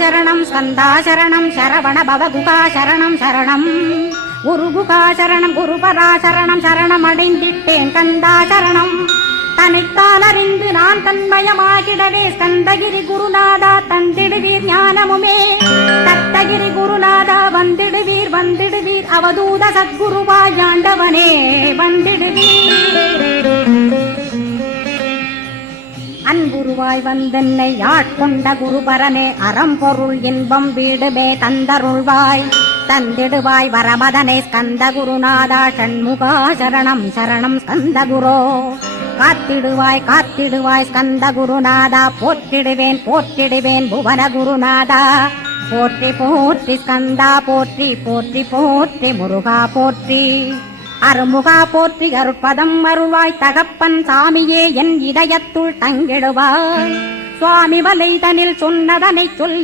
சரணம் ஸ்கந்தா சரணம் சரவண பவகுகா சரணம் சரணம் குருகுகா சரணம் குருபரா சரணம் சரணம் அடைந்திட்டேன் கந்தா சரணம் தன்னைத்தான் அறிந்து நான் தன்மயமாகிடவே ஸ்கந்தகிரி குருநாதா தந்திடுவீர் ஞானமுமே தத்தகிரி குருநாதா வந்திடுவீர் வந்திடுவீர் அவதூத சத்குருவாய் ஆண்டவனே வந்திடுவீர் அன்புருவாய் வந்தென்னை ஆட்கொண்ட குருபரனே அறம்பொருள் இன்பம் வீடுமே தந்தருள்வாய் தந்திடுவாய் வரமதனை ஸ்கந்த குருநாதா ஷண்முகா சரணம் சரணம் ஸ்கந்த குரோ காத்திடுவாய் காத்திடுவாய் ஸ்கந்த குருநாதா போற்றிடுவேன் போற்றிடுவேன் புவன குருநாதா போற்றி போற்றி ஸ்கந்தா போற்றி போற்றி போற்றி முருகா போற்றி அருமுகா போற்றி அருட்பதம் அருள்வாய் தகப்பன் சாமியே என் இதயத்துள் தங்கிடுவாய் சுவாமி வலைதனில் சொன்னதனை சொல்லி